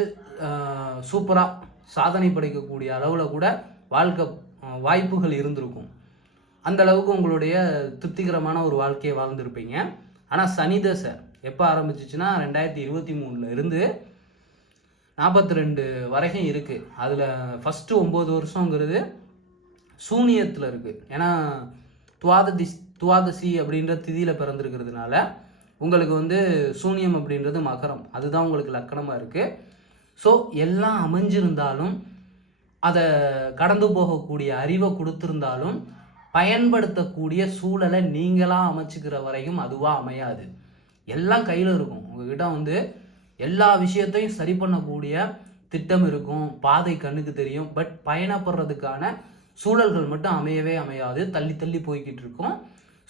சூப்பராக சாதனை படைக்கக்கூடிய அளவில் கூட வாழ்க்கை வாய்ப்புகள் இருந்திருக்கும். அந்த அளவுக்கு உங்களுடைய திருப்திகரமான ஒரு வாழ்க்கையை வாழ்ந்துருப்பீங்க. ஆனால் சனி தசை எப்போ ஆரம்பிச்சிச்சுன்னா 2023 இருந்து 42 வரைக்கும் இருக்குது. அதில் ஃபஸ்ட்டு 9 வருஷங்கிறது சூனியத்தில் இருக்குது. ஏன்னா துவாதசி அப்படின்ற திதியில் பிறந்திருக்கிறதுனால உங்களுக்கு வந்து சூனியம் அப்படின்றது மகரம், அதுதான் உங்களுக்கு லக்கணமாக இருக்குது. ஸோ எல்லாம் அமைஞ்சிருந்தாலும் அதை கடந்து போகக்கூடிய அறிவை கொடுத்துருந்தாலும் பயன்படுத்தக்கூடிய சூழலை நீங்களாக அமைச்சிக்கிற வரைக்கும் அதுவாக அமையாது. எல்லாம் கையில் இருக்கும். உங்ககிட்ட வந்து எல்லா விஷயத்தையும் சரி பண்ணக்கூடிய திட்டம் இருக்கும், பாதை கண்ணுக்கு தெரியும். பட் பயணப்படுறதுக்கான சூழல்கள் மட்டும் அமையவே அமையாது, தள்ளி தள்ளி போய்கிட்டு இருக்கும்.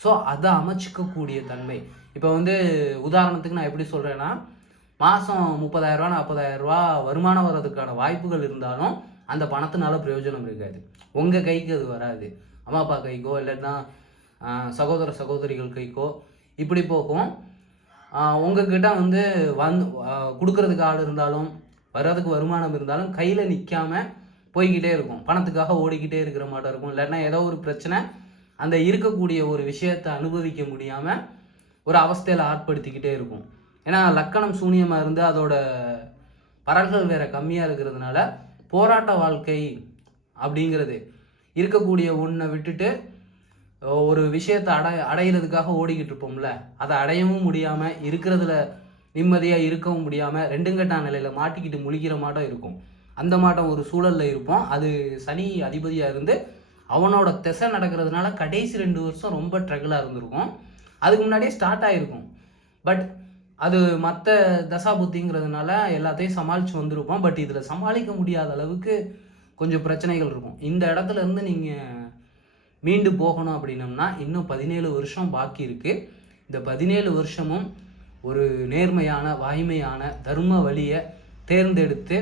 ஸோ அதை அமைச்சிக்கக்கூடிய தன்மை. இப்போ வந்து உதாரணத்துக்கு நான் எப்படி சொல்கிறேன்னா, மாதம் 30,000 40,000 வருமானம் வர்றதுக்கான வாய்ப்புகள் இருந்தாலும் அந்த பணத்தினால பிரயோஜனம் இருக்காது. உங்கள் கைக்கு அது வராது, அம்மா அப்பா கைக்கோ இல்லைன்னா சகோதர சகோதரிகள் கைக்கோ இப்படி போகும். உங்ககிட்ட வந்து கொடுக்கறதுக்கு ஆள் இருந்தாலும் வர்றதுக்கு வருமானம் இருந்தாலும் கையில் நிற்காம போய்கிட்டே இருக்கும், பணத்துக்காக ஓடிக்கிட்டே இருக்கிற மாட்டம் இருக்கும். இல்லைன்னா ஏதோ ஒரு பிரச்சனை அந்த இருக்கக்கூடிய ஒரு விஷயத்தை அனுபவிக்க முடியாமல் ஒரு அவஸ்தையில் ஆட்படுத்திக்கிட்டே இருக்கும். ஏன்னா லக்கணம் சூனியமாக இருந்து அதோட பரல்கள் வேற கம்மியாக இருக்கிறதுனால போராட்ட வாழ்க்கை அப்படிங்கிறது இருக்கக்கூடிய ஒன்றை விட்டுட்டு ஒரு விஷயத்தை அடையிறதுக்காக ஓடிக்கிட்டு இருப்போம்ல, அதை அடையவும் முடியாமல் இருக்கிறதுல நிம்மதியாக இருக்கவும் முடியாமல் ரெண்டுங்கட்டா நிலையில் மாட்டிக்கிட்டு முழிக்கிற மாட்டம் இருக்கும். அந்த மாட்டம் ஒரு சூழலில் இருப்போம். அது சனி அதிபதியாக இருந்து அவனோட திசை நடக்கிறதுனால கடைசி 2 வருஷம் ரொம்ப ட்ரகிளாக இருந்திருக்கும். அதுக்கு முன்னாடியே ஸ்டார்ட் ஆகிருக்கும். பட் அது மற்ற தசா புத்திங்கிறதுனால எல்லாத்தையும் சமாளித்து வந்திருப்போம். பட் இதில் சமாளிக்க முடியாத அளவுக்கு கொஞ்சம் பிரச்சனைகள் இருக்கும். இந்த இடத்துல இருந்து நீங்கள் மீண்டு போகணும் அப்படின்னம்னா இன்னும் 17 வருஷம் பாக்கி இருக்குது. இந்த 17 வருஷமும் ஒரு நேர்மையான வாய்மையான தர்ம வழியை தேர்ந்தெடுத்து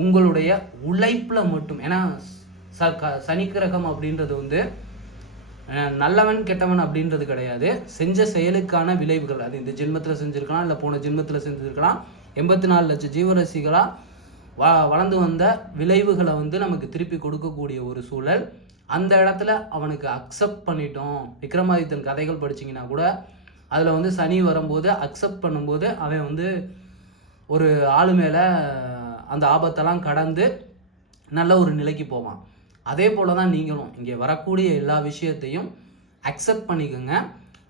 உங்களுடைய உழைப்பில் மட்டும், ஏன்னா சனிக்கிரகம் அப்படின்றது வந்து நல்லவன் கெட்டவன் அப்படின்றது கிடையாது, செஞ்ச செயலுக்கான விளைவுகள். அது இந்த ஜென்மத்தில் செஞ்சுருக்கலாம், இல்லை போன ஜென்மத்தில் செஞ்சுருக்கலாம். 84 லட்சம் ஜீவராசிகளாக வளர்ந்து வந்த விளைவுகளை வந்து நமக்கு திருப்பி கொடுக்கக்கூடிய ஒரு சூழல். அந்த இடத்துல அவனுக்கு அக்செப்ட் பண்ணிட்டோம். விக்ரமாதித்தன் கதைகள் படிச்சிங்கன்னா கூட அதில் வந்து சனி வரும்போது அக்செப்ட் பண்ணும்போது அவன் வந்து ஒரு ஆளு மேலே அந்த ஆபத்தெல்லாம் கடந்து நல்ல ஒரு நிலைக்கு போவான். அதே போல் தான் நீங்களும் இங்கே வரக்கூடிய எல்லா விஷயத்தையும் அக்செப்ட் பண்ணிக்கோங்க.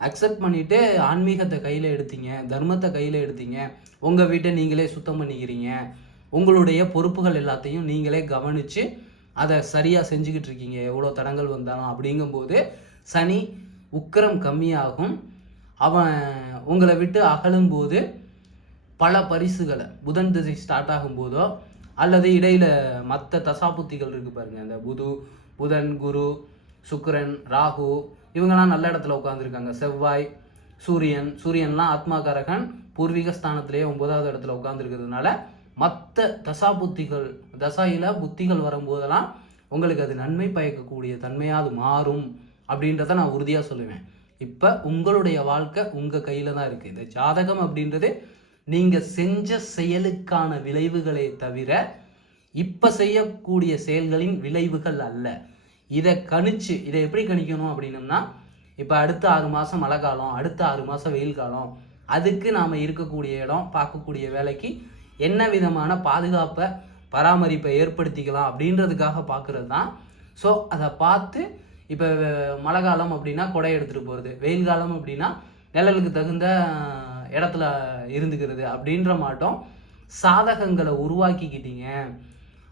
அக்செப்ட் பண்ணிவிட்டு ஆன்மீகத்தை கையில் எடுத்தீங்க, தர்மத்தை கையில் எடுத்தீங்க, உங்கள் வீட்டை நீங்களே சுத்தம் பண்ணிக்கிறீங்க, உங்களுடைய பொறுப்புகள் எல்லாத்தையும் நீங்களே கவனித்து அதை சரியாக செஞ்சுக்கிட்டு இருக்கீங்க, எவ்வளோ தடங்கள் வந்தாலும். அப்படிங்கும்போது சனி உக்கிரம் கம்மியாகும். அவன் உங்களை விட்டு அகலும்போது பல பரிசுகளை புதன் திசை ஸ்டார்ட் ஆகும்போதோ அல்லது இடையில் மற்ற தசாபுத்திகள் இருக்குது பாருங்கள், அந்த புதன் குரு சுக்கிரன் ராகு இவங்கெல்லாம் நல்ல இடத்துல உட்காந்துருக்காங்க. செவ்வாய் சூரியன்லாம் ஆத்மாகாரகன் பூர்வீக ஸ்தானத்திலேயே 9வது இடத்துல உட்காந்துருக்கிறதுனால மற்ற தசாயில் புத்திகள் வரும்போதெல்லாம் உங்களுக்கு அது நன்மை பயக்கக்கூடிய தன்மையாக அது மாறும் அப்படின்றத நான் உறுதியாக சொல்லுவேன். இப்போ உங்களுடைய வாழ்க்கை உங்கள் கையில் தான் இருக்குது. இந்த ஜாதகம் அப்படின்றது நீங்கள் செஞ்ச செயலுக்கான விளைவுகளே தவிர இப்போ செய்யக்கூடிய செயல்களின் விளைவுகள் அல்ல. இதை கணிச்சு, இதை எப்படி கணிக்கணும் அப்படின்னம்னா, இப்போ அடுத்த 6 மாதம் மழை காலம், அடுத்த 6 மாதம் வெயில் காலம், அதுக்கு நாம் இருக்கக்கூடிய இடம் பார்க்கக்கூடிய வேலைக்கு என்ன விதமான பாதுகாப்பை பராமரிப்பை ஏற்படுத்திக்கலாம் அப்படின்றதுக்காக பார்க்குறது தான். ஸோ அதை பார்த்து இப்போ மழை காலம் அப்படின்னா கொடை எடுத்துகிட்டு போகிறது, வெயில் காலம் அப்படின்னா நிழலுக்கு தகுந்த இடத்துல இருந்துக்கிறது அப்படின்ற மாட்டோம் சாதகங்களை உருவாக்கிக்கிட்டீங்க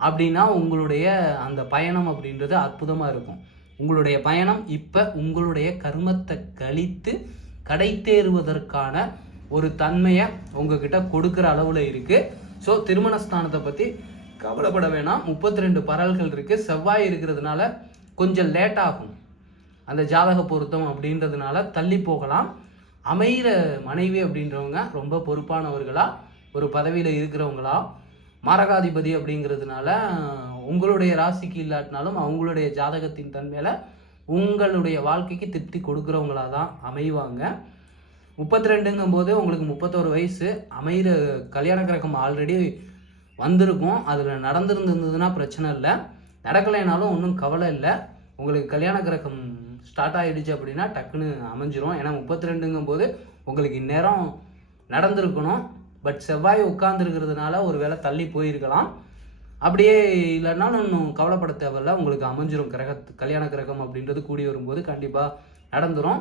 அப்படின்னா உங்களுடைய அந்த பயணம் அப்படின்றது அற்புதமாக இருக்கும். உங்களுடைய பயணம் இப்போ உங்களுடைய கர்மத்தை கழித்து கடை தேறுவதற்கான ஒரு தன்மையை உங்ககிட்ட கொடுக்குற அளவில் இருக்குது. ஸோ திருமணஸ்தானத்தை பற்றி கவலைப்பட வேணாம். 32 பரல்கள் இருக்குது. செவ்வாய் இருக்கிறதுனால கொஞ்சம் லேட் ஆகும். அந்த ஜாதக பொருத்தம் அப்படின்றதுனால தள்ளி போகலாம். அமைகிற மனைவி அப்படின்றவங்க ரொம்ப பொறுப்பானவர்களா, ஒரு பதவியில் இருக்கிறவங்களா, மாரகாதிபதி அப்படிங்கிறதுனால உங்களுடைய ராசிக்கு இல்லாட்டினாலும் அவங்களுடைய ஜாதகத்தின் தன்மையில் உங்களுடைய வாழ்க்கைக்கு திருப்தி கொடுக்குறவங்களா தான் அமைவாங்க. 32ங்கும் போது உங்களுக்கு 31 வயசு. அமைகிற கல்யாண கிரகம் ஆல்ரெடி வந்திருக்கும். அதில் நடந்துருந்ததுன்னா பிரச்சனை இல்லை, நடக்கலைனாலும் ஒன்றும் கவலை இல்லை. உங்களுக்கு கல்யாண கிரகம் ஸ்டார்ட் ஆகிடுச்சு அப்படின்னா டக்குன்னு அமைஞ்சிரும். ஏன்னா 32ங்கும் போது உங்களுக்கு இந்நேரம் நடந்திருக்கணும். பட் செவ்வாய் உட்கார்ந்துருக்கிறதுனால ஒரு வேளை தள்ளி போயிருக்கலாம். அப்படியே இல்லைன்னாலும் இன்னும் கவலைப்பட தேவையில்ல, உங்களுக்கு அமைஞ்சிரும். கல்யாண கிரகம் அப்படின்றது கூடி வரும்போது கண்டிப்பாக நடந்துடும்.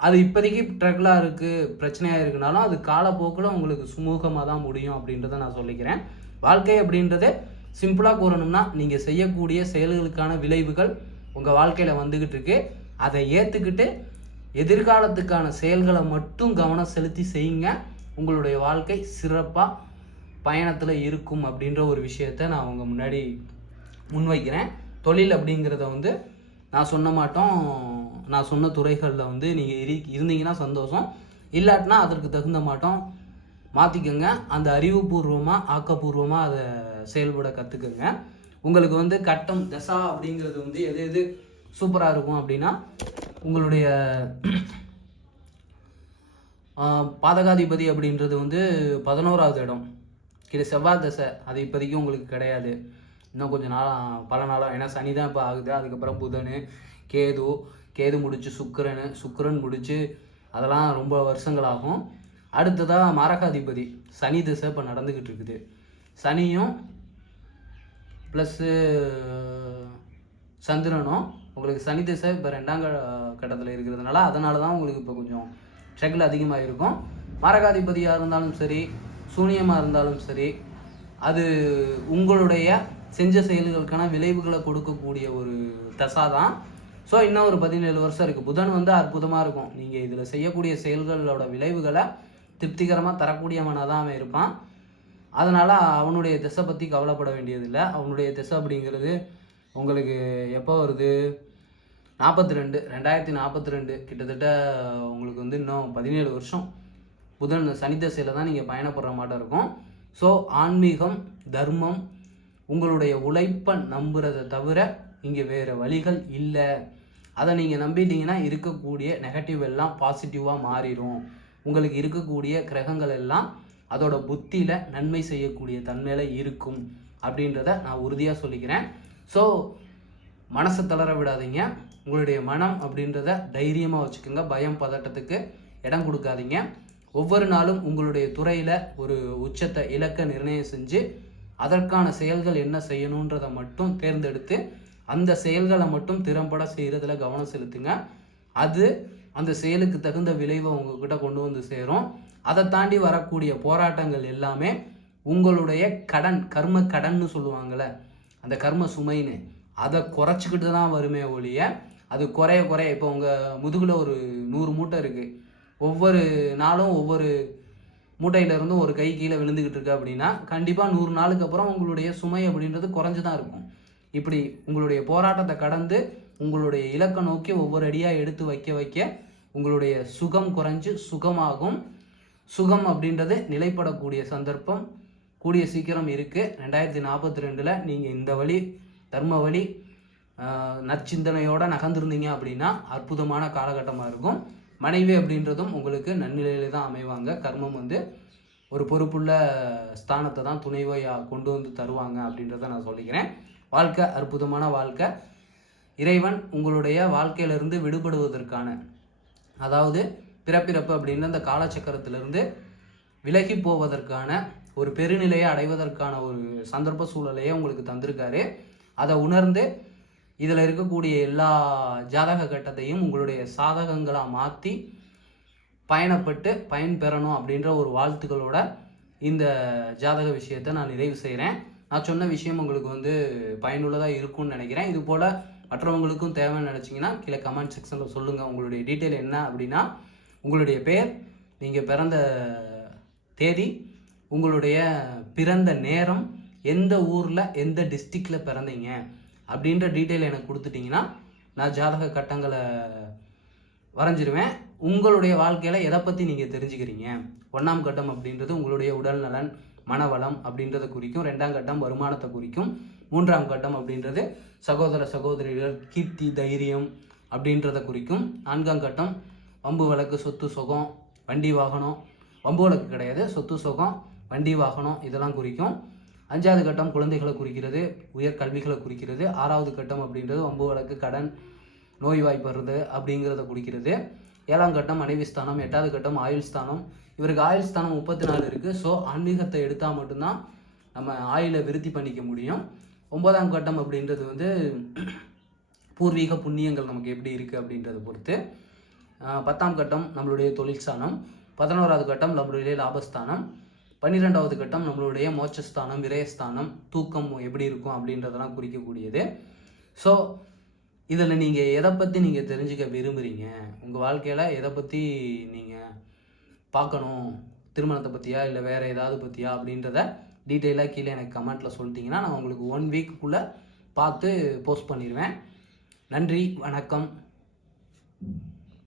அது இப்போதைக்கு ட்ரகிளாக இருக்குது, பிரச்சனையாக இருக்குனாலும் அது காலப்போக்கில் உங்களுக்கு சுமூகமாக தான் முடியும் அப்படின்றத நான் சொல்லிக்கிறேன். வாழ்க்கை அப்படின்றது சிம்பிளாக கூறணும்னா, நீங்கள் செய்யக்கூடிய செயல்களுக்கான விளைவுகள் உங்கள் வாழ்க்கையில் வந்துக்கிட்டு இருக்கு. அதை ஏற்றுக்கிட்டு எதிர்காலத்துக்கான செயல்களை மட்டும் கவனம் செலுத்தி செய்யுங்க. உங்களுடைய வாழ்க்கை சிறப்பாக பயணத்தில் இருக்கும் அப்படின்ற ஒரு விஷயத்தை நான் உங்கள் முன்னாடி முன்வைக்கிறேன். தொழில் அப்படிங்கிறத நான் சொன்ன துறைகளில் நீங்கள் இருந்தீங்கன்னா சந்தோஷம், இல்லாட்டினா அதற்கு தகுந்த மாட்டோம் மாற்றிக்கோங்க. அந்த அறிவுபூர்வமாக ஆக்கப்பூர்வமாக அதை செயல்பட கற்றுக்குங்க. உங்களுக்கு கட்டம் தசா அப்படிங்கிறது எது சூப்பராக இருக்கும் அப்படின்னா, உங்களுடைய பாதகாதிபதி அப்படின்றது 11வது இடம் இது செவ்வாய் தசை. அது இப்போதைக்கு உங்களுக்கு கிடையாது, இன்னும் கொஞ்சம் பல நாளாக. ஏன்னா சனி தான் இப்போ ஆகுது. அதுக்கப்புறம் புதன், கேது முடிச்சு சுக்கிரன் முடிச்சு அதெல்லாம் ரொம்ப வருஷங்களாகும். அடுத்ததாக மாரகாதிபதி சனி தசை இப்போ நடந்துக்கிட்டு இருக்குது. சனியும் ப்ளஸ்ஸு சந்திரனும் உங்களுக்கு சனி திசை இப்போ 2ஆம் கட்டத்தில் இருக்கிறதுனால அதனால தான் உங்களுக்கு இப்போ கொஞ்சம் ஸ்ட்ரகிள் அதிகமாக இருக்கும். மாரகாதிபதியாக இருந்தாலும் சரி, சூனியமாக இருந்தாலும் சரி, அது உங்களுடைய செஞ்ச செயல்களுக்கான விளைவுகளை கொடுக்கக்கூடிய ஒரு தசா தான். ஸோ இன்னும் ஒரு 17 வருஷம் இருக்குது. புதன் அற்புதமாக இருக்கும். நீங்கள் இதில் செய்யக்கூடிய செயல்களோட விளைவுகளை திருப்திகரமாக தரக்கூடியவனாக தான் அவன் இருப்பான். அதனால் அவனுடைய திசை பற்றி கவலைப்பட வேண்டியதில்லை. அவனுடைய திசை அப்படிங்கிறது உங்களுக்கு எப்போ வருது? 2042 கிட்டத்தட்ட உங்களுக்கு இன்னும் 17 வருஷம் புதன் சனி தசையில் தான் நீங்கள் பயணப்படுற மாட்டம் இருக்கும். ஸோ ஆன்மீகம், தர்மம், உங்களுடைய உழைப்பை நம்புறதை தவிர இங்கே வேறு வழிகள் இல்லை. அதை நீங்கள் நம்பிட்டீங்கன்னா இருக்கக்கூடிய நெகட்டிவ் எல்லாம் பாசிட்டிவாக மாறிடும். உங்களுக்கு இருக்கக்கூடிய கிரகங்கள் எல்லாம் அதோட புத்தியில் நன்மை செய்யக்கூடிய தன்மையில் இருக்கும் அப்படின்றத நான் உறுதியாக சொல்லிக்கிறேன். ஸோ மனசை தளர விடாதீங்க. உங்களுடைய மனம் அப்படின்றத தைரியமாக வச்சுக்கோங்க. பயம் பதட்டத்துக்கு இடம் கொடுக்காதீங்க. ஒவ்வொரு நாளும் உங்களுடைய துறையில் ஒரு உச்சத்தை இலக்க நிர்ணயம் செஞ்சு அதற்கான செயல்கள் என்ன செய்யணுன்றதை மட்டும் தேர்ந்தெடுத்து அந்த செயல்களை மட்டும் திறம்பட செய்கிறதுல கவனம் செலுத்துங்க. அது அந்த செயலுக்கு தகுந்த விளைவை உங்ககிட்ட கொண்டு சேரும். அதை தாண்டி வரக்கூடிய போராட்டங்கள் எல்லாமே உங்களுடைய கர்ம கடன்னு சொல்லுவாங்கள்ல, அந்த கர்ம சுமைன்னு, அதை குறைச்சிக்கிட்டு தான் வருமே ஒழிய அது குறைய இப்போ உங்கள் முதுகில் ஒரு 100 மூட்டை இருக்குது. ஒவ்வொரு நாளும் ஒவ்வொரு மூட்டையிலேருந்தும் ஒரு கை கீழே விழுந்துக்கிட்டு இருக்கு அப்படின்னா கண்டிப்பாக 100 நாளுக்கு அப்புறம் உங்களுடைய சுமை அப்படின்றது குறைஞ்சு தான் இருக்கும். இப்படி உங்களுடைய போராட்டத்தை கடந்து உங்களுடைய இலக்கை நோக்கி ஒவ்வொரு அடியாக எடுத்து வைக்க உங்களுடைய சுகம் குறைஞ்சு சுகமாகும். சுகம் அப்படின்றது நிலைப்படக்கூடிய சந்தர்ப்பம் கூடிய சீக்கிரம் இருக்குது. 2042 நீங்கள் இந்த வழி தர்ம வழி நற்சிந்தனையோடு நகர்ந்துருந்தீங்க அப்படின்னா அற்புதமான காலகட்டமாக இருக்கும். மனைவி அப்படின்றதும் உங்களுக்கு நன்னிலையில தான் அமைவாங்க. கர்மம் ஒரு பொறுப்புள்ள ஸ்தானத்தை தான் துணைவையாக கொண்டு தருவாங்க அப்படின்றத நான் சொல்லிக்கிறேன். வாழ்க்கை அற்புதமான வாழ்க்கை. இறைவன் உங்களுடைய வாழ்க்கையிலிருந்து விடுபடுவதற்கான, அதாவது பிறப்பிறப்பு அப்படின்ற அந்த காலச்சக்கரத்திலிருந்து விலகி போவதற்கான ஒரு பெருநிலையை அடைவதற்கான ஒரு சந்தர்ப்ப சூழலையே உங்களுக்கு தந்திருக்காரு. அதை உணர்ந்து இதில் இருக்கக்கூடிய எல்லா ஜாதக கட்டத்தையும் உங்களுடைய சாதகங்களாக மாற்றி பயணப்பட்டு பயன்பெறணும் அப்படின்ற ஒரு வாழ்த்துக்களோட இந்த ஜாதக விஷயத்தை நான் நிறைவு செய்கிறேன். நான் சொன்ன விஷயம் உங்களுக்கு வந்து பயனுள்ளதாக இருக்கும்னு நினைக்கிறேன். இது போல் மற்றவங்களுக்கும் தேவைன்னு நினச்சிங்கன்னா கீழே கமெண்ட் செக்ஷனில் சொல்லுங்கள். உங்களுடைய டீட்டெயில் என்ன அப்படின்னா உங்களுடைய பெயர், நீங்கள் பிறந்த தேதி, உங்களுடைய பிறந்த நேரம், எந்த ஊரில் எந்த டிஸ்ட்ரிக்டில் பிறந்தீங்க அப்படின்ற டீட்டெயில் எனக்கு கொடுத்துட்டிங்கன்னா நான் ஜாதக கட்டங்களை வரைஞ்சிருவேன். உங்களுடைய வாழ்க்கையில் எதை பற்றி நீங்கள் தெரிஞ்சுக்கிறீங்க. 1ஆம் கட்டம் அப்படின்றது உங்களுடைய உடல் நலன், மனவளம் அப்படின்றத குறிக்கும். 2ஆம் கட்டம் வருமானத்தை குறிக்கும். 3ஆம் கட்டம் அப்படின்றது சகோதர சகோதரிகள், கீர்த்தி, தைரியம் அப்படின்றத குறிக்கும். 4ஆம் கட்டம் வம்பு வழக்கு, சொத்து சுகம், வண்டி வாகனம். வம்பு வழக்கு கிடையாது, சொத்து சுகம், வண்டி வாகனம் இதெல்லாம் குறிக்கும். 5வது கட்டம் குழந்தைகளை குறிக்கிறது, உயர் கல்விகளை குறிக்கிறது. 6வது கட்டம் அப்படின்றது வம்பு வழக்கு, கடன், நோய் வாய்ப்படுறது அப்படிங்கிறத குறிக்கிறது. 7ஆம் கட்டம் மனைவி ஸ்தானம். 8வது கட்டம் ஆயுள் ஸ்தானம். இவருக்கு ஆயுள் ஸ்தானம் 34 இருக்குது. ஸோ ஆன்மீகத்தை எடுத்தால் மட்டும்தான் நம்ம ஆயுளை விருத்தி பண்ணிக்க முடியும். 9ஆம் கட்டம் அப்படின்றது வந்து பூர்வீக புண்ணியங்கள் நமக்கு எப்படி இருக்குது அப்படின்றத பொறுத்து. 10ஆம் கட்டம் நம்மளுடைய தொழில் ஸ்தானம். 11வது கட்டம் நம்மளுடைய லாபஸ்தானம். 12வது கட்டம் நம்மளுடைய மோட்சஸ்தானம், விரயஸ்தானம், தூக்கம் எப்படி இருக்கும் அப்படின்றதெல்லாம் குறிக்கக்கூடியது. ஸோ இதில் நீங்கள் எதை பற்றி நீங்கள் தெரிஞ்சுக்க விரும்புகிறீங்க, உங்கள் வாழ்க்கையில் எதை பற்றி நீங்கள் பார்க்கணும், திருமணத்தை பற்றியா இல்லை வேறு ஏதாவது பற்றியா அப்படின்றத டீட்டெயிலாக கீழே எனக்கு கமெண்ட்டில் சொல்லிட்டீங்கன்னா நான் உங்களுக்கு 1 வீக்குள்ளே பார்த்து போஸ்ட் பண்ணிடுவேன். நன்றி, வணக்கம்.